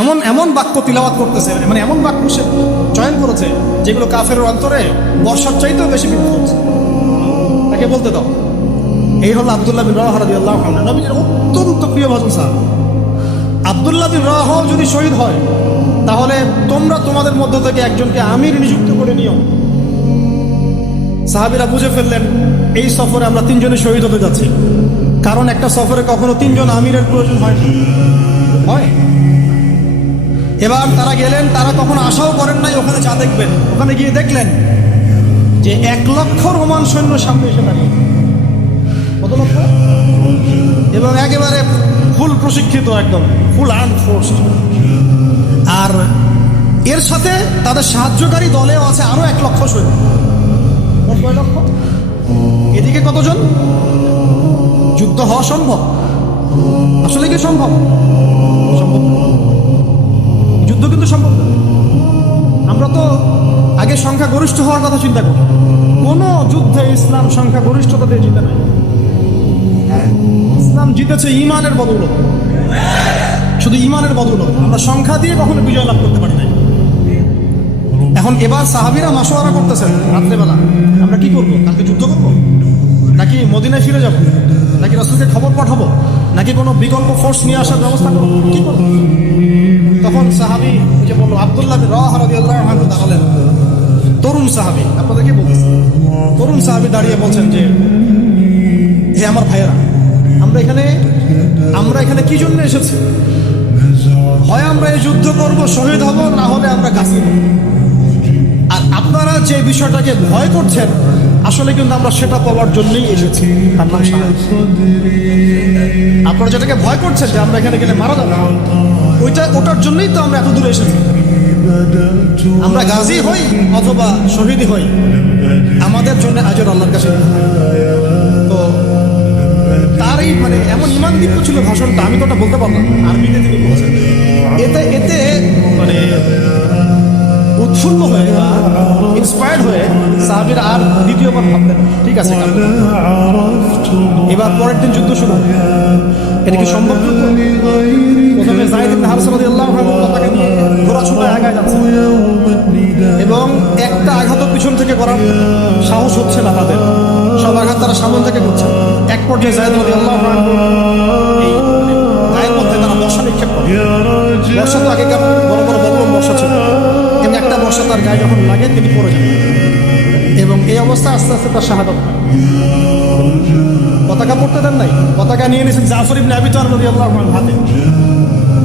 এমন এমন বাক্য তিলাওয়াত করতেছে, মানে এমন বাক্য সে চয়ন করেছে যেগুলো কাফের অন্তরে বর্ষার চাইতেও বেশি বিদ্ধ হচ্ছে। তাকে বলতে দাও। এই হলো আব্দুল্লাহ বিন রাওয়াহা রাদিয়াল্লাহু আনহু, নবীর অত্যন্ত প্রিয় ভাজন সাহাবী। আব্দুল্লাহ বিন রাওয়াহা যদি শহীদ হয় তাহলে তোমরা তোমাদের মধ্য থেকে একজনকে আমির নিযুক্ত করে নিও। সাহাবীরা বুঝে ফেললেন এই সফরে আমরা তিনজনে শহীদ হতে যাচ্ছি, কারণ একটা সফরে কখনো তিনজন আমিরের প্রয়োজন হয় না, হয়। এবার তারা গেলেন, তারা কখনো আশাও করেন নাই ওখানে যা দেখবেন। ওখানে গিয়ে দেখলেন যে 1,00,000 রোমান সৈন্য সামনে এসে দাঁড়িয়ে, কত লক্ষ, এবং একেবারে ফুল প্রশিক্ষিত, একদম ফুল আর্ম ফোর্স। আর এর সাথে তাদের সাহায্যকারী দলেও আছে আরো 1,00,000 সৈন্য। কয় লক্ষ? এদিকে কতজন? যুদ্ধ হওয়া সম্ভব? আসলে কি সম্ভব? সম্ভব। যুদ্ধ কিন্তু সম্ভব না। আমরা তো আগে সংখ্যা গরিষ্ঠ হওয়ার কথা চিন্তা করি। কোন যুদ্ধে ইসলাম সংখ্যা গরিষ্ঠতা দিয়ে জিতে নাই। ইসলাম জিতেছে ইমানের বদৌলত, শুধু ইমানের বদৌলত। আমরা সংখ্যা দিয়ে কখনো বিজয় লাভ করতে পারি নাই। এখন এবার সাহাবীরা মাশওয়ারা করতেছেন রাত্রেবেলা, আমরা কি করবো? কালকে যুদ্ধ করবো, নাকি মদিনায় ফিরে যাব, নাকি রাসূলকে খবর পাঠাবো, নাকি কোনো বিকল্প ফোর্স নিয়ে আসার ব্যবস্থা করবো, কি করবো? তখন সাহাবী যে বললো, আব্দুল্লাহ বিন রাওয়াহা রাদিয়াল্লাহু আনহু দাঁড়ালেন। তরুণ সাহাবী, আপনাদেরকে বলতেছি, তরুণ সাহাবী দাঁড়িয়ে বলছেন যে, হে আমার ভাইয়েরা, আমরা এখানে কি জন্য এসেছি? হয় আমরা এই যুদ্ধ করব, শহীদ হব, না হলে আমরা গাছি হব। আর আপনারা যে বিষয়টাকে ভয় করছেন, আসলে কিন্তু আমরা সেটা পাওয়ার জন্যই এসেছি। তার নাম শাহাদাত। আপনারা যেটাকে ভয় করছেন যে আমরা এখানে গেলে মারা যাবো, ওটার জন্যই তো আমরা এত দূরে এসেছি। আমরা গাজী হই অথবা শহীদই হই, আমাদের জন্য আজর আল্লাহর কাছে। তো তার এই মানে এমন ইমান দীপ্ত ছিল ভাষণটা, আমি তো ওটা বলতে পারলাম, আরবিতে তিনি বলছেন। এতে মানে উৎফুল্ল হয়ে বা ইন্সপায়ার্ড হয়ে সাহাবীরা আর দ্বিতীয়বার ভাবলেন, ঠিক আছে এবার পরের দিন যুদ্ধ শুরু। এটা কি সম্ভব যুদ্ধ? প্রথমে যায়েদ ইবনে হারসা রাদিয়াল্লাহু আনহু পতাকা নিয়ে ঘোড়া ছুটায় আগায় যাচ্ছে, এবং একটা আঘাতও পিছন থেকে করার সাহস হচ্ছে না তাদের, সব আঘাত তারা সামনে থেকে করছে। এক পর্যায়ে যায়েদ রাদিয়াল্লাহু আনহু এই গায়ের মধ্যে তারা বর্ষা নিক্ষেপ করে। বর্ষা তো আগেকার বড় বড় বল্লম বর্ষা ছিল, কিন্তু একটা বর্ষা তার গায়ে যখন লাগে তিনি পড়ে যান, এবং এই অবস্থা আস্তে আস্তে তার শাহাদাত হয়। পতাকা পড়তে দেন নাই, পতাকা নিয়ে নিয়েছেন জাফর ইবনে আবি তালিব রাদিয়াল্লাহু আনহু হাতে,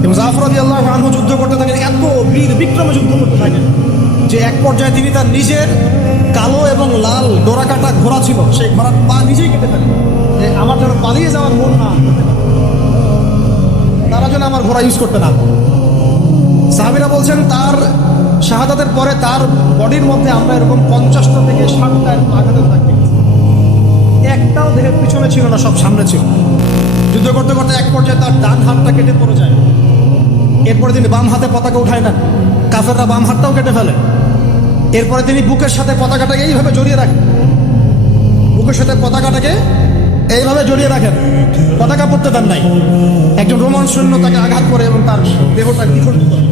এবং জাফর রাদিয়াল্লাহু আনহু যুদ্ধ করতে থাকেন, এত বীর বিক্রমে যুদ্ধ করতে থাকেন যে এক পর্যায়ে তিনি তার নিজের কালো এবং লাল ডোরাকাটা ঘোড়া ছিল, সেই ঘোড়ার পা নিজেই কেটে ফেলেন, যে আমার যেন পালিয়ে যাওয়ার মন না, তারা যেন আমার ঘোড়া ইউজ করতে না। সাহাবীরা বলছেন তার শাহাদাতের পরে তার বডির মধ্যে আমরা এরকম 50টা থেকে 60টা আঘাতের দাগ দেখেছি। একটাও দেহের পিছনে ছিল না, সব সামনে ছিল। যুদ্ধ করতে করতে এক পর্যায়ে তার ডান হাতটা কেটে পড়ে যায়। এরপরে তিনি বাম হাতে পতাকা উঠায় না, কাফেররা বাম হাতটাও কেটে ফেলে। এরপরে তিনি বুকের সাথে পতাকাটাকে এইভাবে জড়িয়ে রাখেন, বুকের সাথে পতাকাটাকে এইভাবে জড়িয়ে রাখেন, পতাকা পড়তে দেন নাই। একজন রোমান সৈন্য তাকে আঘাত করে এবং তার দেহটা বিখণ্ডিত করে।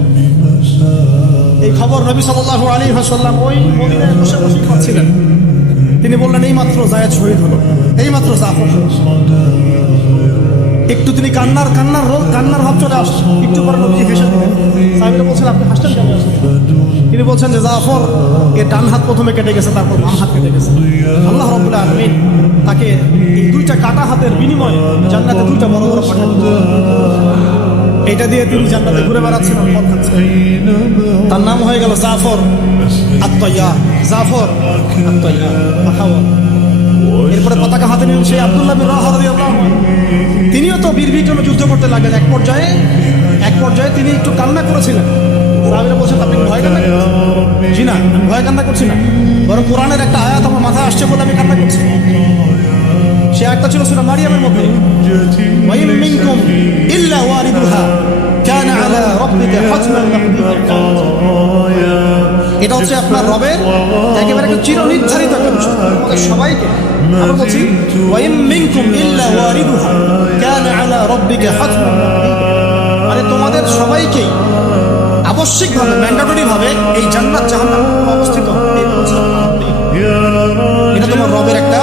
এই খবর নবী সাল্লাল্লাহু আলাইহি ওয়াসাল্লাম ওই মদিনায় বসে বসে পাচ্ছিলেন। তিনি বললেন, এইমাত্র যায়েদ শহীদ হলো, এইমাত্র জাফর। একটু তিনি কান্নার ভাব চলে আসছে। একটু পরে নবীজি হেসে দিলেন। সাহাবীরা বলছেন, আপনি হাসছেন কেন? তিনি বলছেন যে জাফর এর ডান হাত প্রথমে কেটে গেছে, তারপর বাম হাত কেটে গেছে। আল্লাহ রাব্বুল আলামিন তাকে এই দুইটা কাটা হাতের বিনিময়ে জান্নাতে দুইটা বড় বড় পাঠান। এটা দিয়ে তিনি জান্নাতে ঘুরে বেড়াচ্ছেন, ফল খাচ্ছেন। তার নাম হয়ে গেল জাফর আত-তাইয়ার, জাফর আত-তাইয়ার। এরপরে পতাকা হাতে নিলেন সেই আব্দুল্লাহ বিন রাওয়াহা রাদিয়াল্লাহু আনহু, তিনিও তো বীর বিক্রমে যুদ্ধ করতে লাগলেন। এক পর্যায়ে তিনি একটু কান্না করেছিলেন। সাহাবীরা বলছেন, আপনি ভয় কান্না করছেন? জি না, আমি ভয় কান্না করছি না, বরং কোরআনের একটা আয়াত আমার মাথায় আসছে বলে আমি কান্না করছি। সে আয়াতটা ছিল সূরা মারিয়ামের মধ্যে, ওয়া ইন মিনকুম ইল্লা ওয়ারিদুহা কানা আলা রাব্বিকা হাতমান মাকদিয়া। এটা হচ্ছে আপনার রবের একেবারে একটা চিরনির্ধারিত একটা বিষয়, আমাদের সবাইকে। আমরা বলছি ওয়া ইন মিনকুম ইল্লা ওয়ারিদুহা কানা আলা রাব্বিকা হাতমান মাকদিয়া, মানে তোমাদের সবাইকেই আবশ্যিকভাবে ম্যান্ডেটরি ভাবে এই জান্নাত জাহান্নাম অবস্থিত এই ব্যবস্থা করতেই হবে। এটা তোমার রবের একটা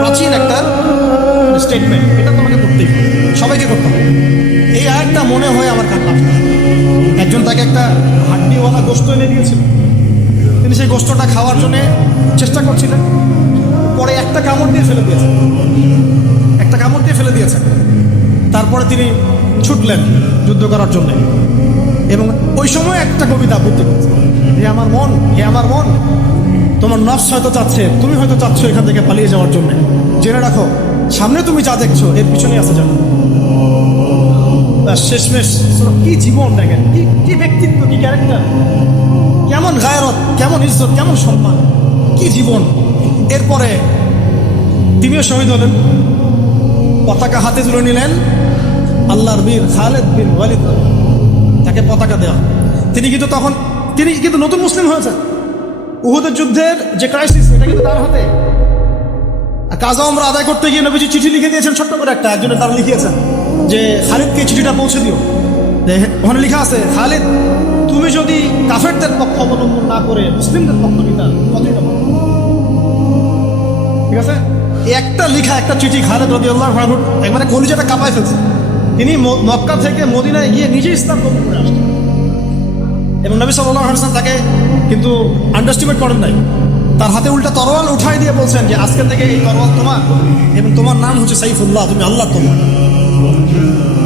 প্রাচীন একটা স্টেটমেন্ট, এটা তোমাকে করতেই হবে, সবাইকে করতে হবে। এই আয়াতটা মনে হয় আমার কান্না। একজন তাকে একটা হাড্ডিওয়ালা গোস্ত এনে দিয়েছিল, তিনি সেই গোস্তটা খাওয়ার জন্য চেষ্টা করছিলেন, পরে একটা কামড় দিয়ে ফেলে দিয়েছেন, একটা কামড় দিয়ে ফেলে দিয়েছেন। তারপরে তিনি ছুটলেন যুদ্ধ করার জন্য, এবং ওই সময় একটা কবিতা আবৃত্তি করেছে, হে আমার মন, হে আমার মন, তোমার নফস হয়তো চাচ্ছে, তুমি হয়তো চাচ্ছ এখান থেকে পালিয়ে যাওয়ার জন্য, জেনে রাখো সামনে তুমি যা দেখছো এর পিছনে আছে জানো। শেষমেশ কি জীবন দেখেন, কি ব্যক্তিত্ব, কি ক্যারেক্টার, কেমন গায়রত, কেমন ইজ্জত, কেমন সম্মান, কি জীবন। এরপরে তিনিও শহীদ হলেন, পতাকা হাতে তুলে নিলেন আল্লাহর বীর খালেদ বিন ওয়ালিদ, তাকে পতাকা দেওয়া। তিনি কিন্তু নতুন মুসলিম হয়েছেন। উহুদের যুদ্ধের যে ক্রাইসিস, এটা কিন্তু তার হাতে। কাজা আমরা আদায় করতে গিয়ে নবীজি চিঠি লিখে দিয়েছেন, ছোট্ট করে একটা, একজনে তারা লিখিয়েছেন যে খালিদকে চিঠিটা পৌঁছে দিও। ওখানে লেখা আছে, খালিদ তুমি যদি কাফেরদের পক্ষ অবলম্বন না করে মুসলিমদের পক্ষ নিতা কতই না। ঠিক আছে, এই একটা লেখা, একটা চিঠি খালিদ রাদিয়াল্লাহু আনহু একবারে কলিজাটা কাঁপায় ফেলছে। তিনি মক্কা থেকে মদিনায় গিয়ে নিজে ইসলাম কবুল করে আসছেন, এবং নবী সাল্লাল্লাহু আলাইহি ওয়াসাল্লাম তাকে কিন্তু আন্ডারস্টিমেট করেন নাই। তার হাতে উল্টা তরোয়াল উঠাই দিয়ে বলছেন যে আজকে থেকে এই তরোয়াল তোমার, এবং তোমার নাম হচ্ছে সাইফুল্লাহ, তুমি আল্লাহ তোমার।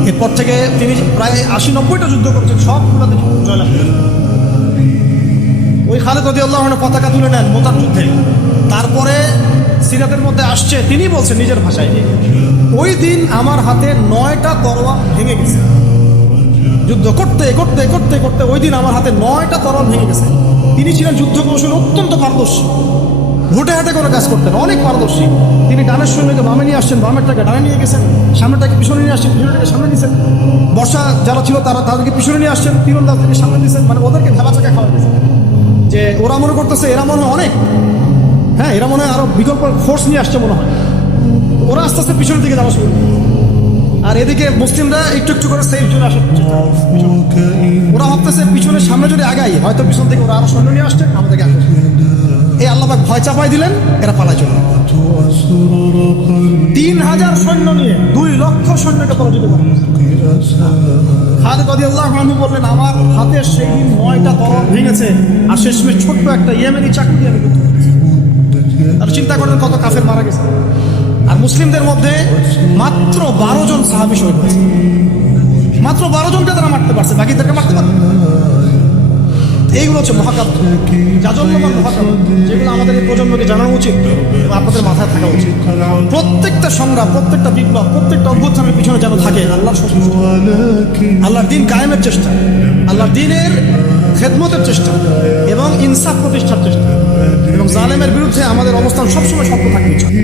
এরপর থেকে তিনি প্রায় 80-90টা যুদ্ধ করেছেন, সবগুলোতে জয়লাভ করেছেন। ওই খালিদ রাদিয়াল্লাহু আনহু পতাকা তুলে নেন মুতার যুদ্ধে। তারপরে সিরাতের মধ্যে আসছে, তিনি বলছেন নিজের ভাষায়, ওই দিন আমার হাতে 9টা তরোয়াল ভেঙে গেছে। যুদ্ধ করতে করতে করতে করতে ওই দিন আমার হাতে 9টা তরোয়াল ভেঙে গেছে। তিনি ছিলেন যুদ্ধ কৌশলে অত্যন্ত পারদর্শী, ঘুটে হাটে করে কাজ করতেন, অনেক পারদর্শী। তিনি ডানের সৈন্যকে বামে নিয়ে আসছেন, বামেরটাকে ডানে নিয়ে গেছেন, সামনেটাকে পিছনে নিয়ে আসছেন, পিছনেটাকে সামনে নিয়েছেন। বর্ষা যারা ছিল তাদেরকে পিছনে নিয়ে আসছেন, তীরন্দাজদেরকে সামনে দিয়েছেন, মানে ওদেরকে ভেবা চাকা খাওয়া গেছে যে ওরা মনে করতেছে এরা মনে হয় অনেক, হ্যাঁ এরা মনে হয় আরো বিকল্প ফোর্স নিয়ে আসছে মনে হয়। ওরা আস্তে আস্তে পিছনের দিকে যাওয়া শুরু করে, আর এদিকে মুসলিমরা একটু একটু করে সেফ জোনে আসে। ওরা ভাবতেছে পিছনের সামনে যদি আগাই হয়তো পিছন থেকে ওরা আরো সৈন্য নিয়ে আসছে, আমাদেরকে আগে এই আল্লাহ পাক ভয় চাপাই দিলেন, এরা পালাই চলে। 3000 সৈন্য নিয়ে 2 লক্ষ সৈন্যকে পরাজিত করে খালিদ রাদিয়াল্লাহু আনহু বললেন, আমার হাতে সেই দিন 9টা তরোয়াল ভেঙেছে, আর শেষমেশ ছোট্ট একটা ইয়েমেনি চাকু দিয়ে আমি যুদ্ধ করেছি। আর চিন্তা করেন কত কাফের মারা গেছে, আর মুসলিমদের মধ্যে মাত্র 12 জন সাহাবী শহীদ হয়েছে। মাত্র 12 জনকে তারা মারতে পারছে, বাকিদেরকে মারতে পারবে। এইগুলো হচ্ছে মহাকাব্য, জাজল্যমান মহাকাব্য, যেগুলো আমাদের এই প্রজন্মকে জানানো উচিত এবং আপনাদের মাথায় থাকা উচিত। প্রত্যেকটা সংগ্রাম, প্রত্যেকটা বিপ্লব, প্রত্যেকটা অভ্যুত্থানের পিছনে যেন থাকে আল্লাহর সন্তুষ্টি, আল্লাহর দিন কায়েমের চেষ্টা, আল্লাহর দিনের খেদমতের চেষ্টা এবং ইনসাফ প্রতিষ্ঠার চেষ্টা, এবং জালেমের বিরুদ্ধে আমাদের অবস্থান সবসময় শক্ত থাকতে চাই।